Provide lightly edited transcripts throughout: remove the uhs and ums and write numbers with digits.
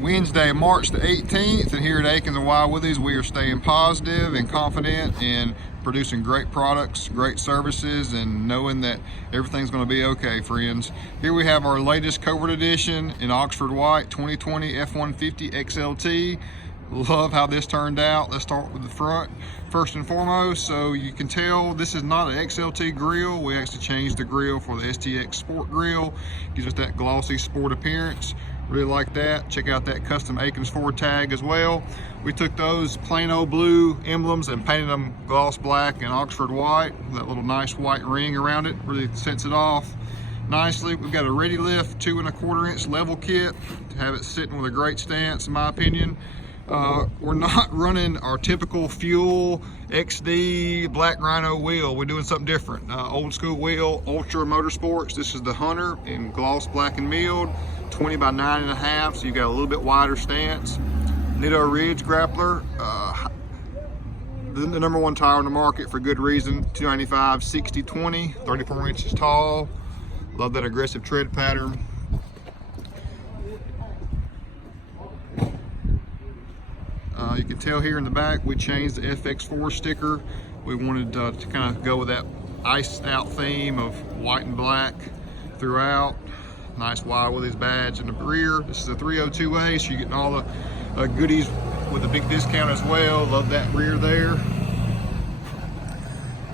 Wednesday, March the 18th, and here at Akins and Willies, we are staying positive and confident in producing great products, great services, and knowing that everything's going to be okay, friends. Here we have our latest Covert edition in Oxford White 2020 F150 XLT. Love how this turned out. Let's start with the front first and foremost. So you can tell this is not an XLT grill. We actually changed the grill for the STX Sport grill. Gives us that glossy sport appearance. Really like that. Check out that custom Akins Ford tag as well. We took those plain old blue emblems and painted them gloss black and Oxford white. That little nice white ring around it really sets it off nicely. We've got a ready lift 2 1/4 inch level kit to have it sitting with a great stance, in my opinion. We're not running our typical fuel XD black rhino wheel. We're doing something different. Old school wheel, Ultra Motorsports. This is the Hunter in gloss black and milled, 20 by 9.5, so you got a little bit wider stance. Nitto Ridge grappler, the number one tire on the market for good reason. 295 60/20, 34 inches tall. Love that aggressive tread pattern. You can tell here in the back we changed the FX4 sticker. We wanted to kind of go with that iced out theme of white and black throughout. Nice Willies badge in the rear. This is a 302A, so you're getting all the goodies with a big discount as well. Love that rear there.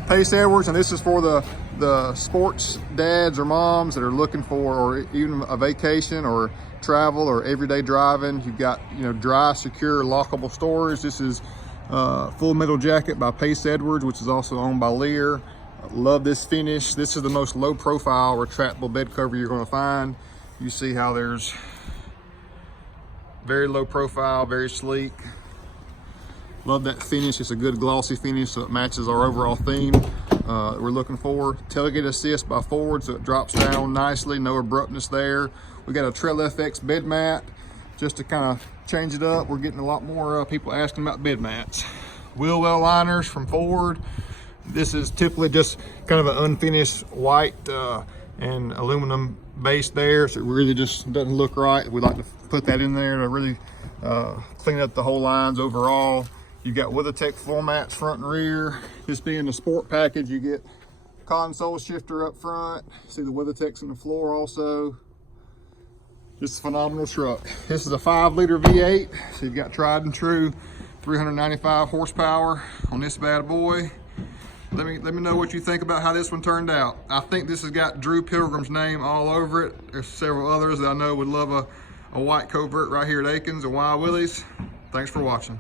Pace Edwards, and this is for the sports dads or moms that are looking for, or even a vacation or travel or everyday driving. You've got, dry, secure, lockable storage. This is Full Metal Jacket by Pace Edwards, which is also owned by Lear. Love this finish. This is the most low profile retractable bed cover you're going to find. You see how there's very low profile, very sleek. Love that finish. It's a good glossy finish, so it matches our overall theme we're looking for. Tailgate assist by Ford, so it drops down nicely, no abruptness there. We got a Trail FX bed mat just to kind of change it up. We're getting a lot more people asking about bed mats. Wheel well liners from Ford. This is typically just kind of an unfinished white and aluminum base there, so it really just doesn't look right. We like to put that in there to really clean up the whole lines overall. You've got WeatherTech floor mats front and rear. This being the sport package, you get console shifter up front. See the WeatherTech's in the floor also. Just a phenomenal truck. This is a 5-liter V8, so you've got tried and true 395 horsepower on this bad boy. Let me know what you think about how this one turned out. I think this has got Drew Pilgrim's name all over it. There's several others that I know would love a white Covert right here at Akins and Willies. Thanks for watching.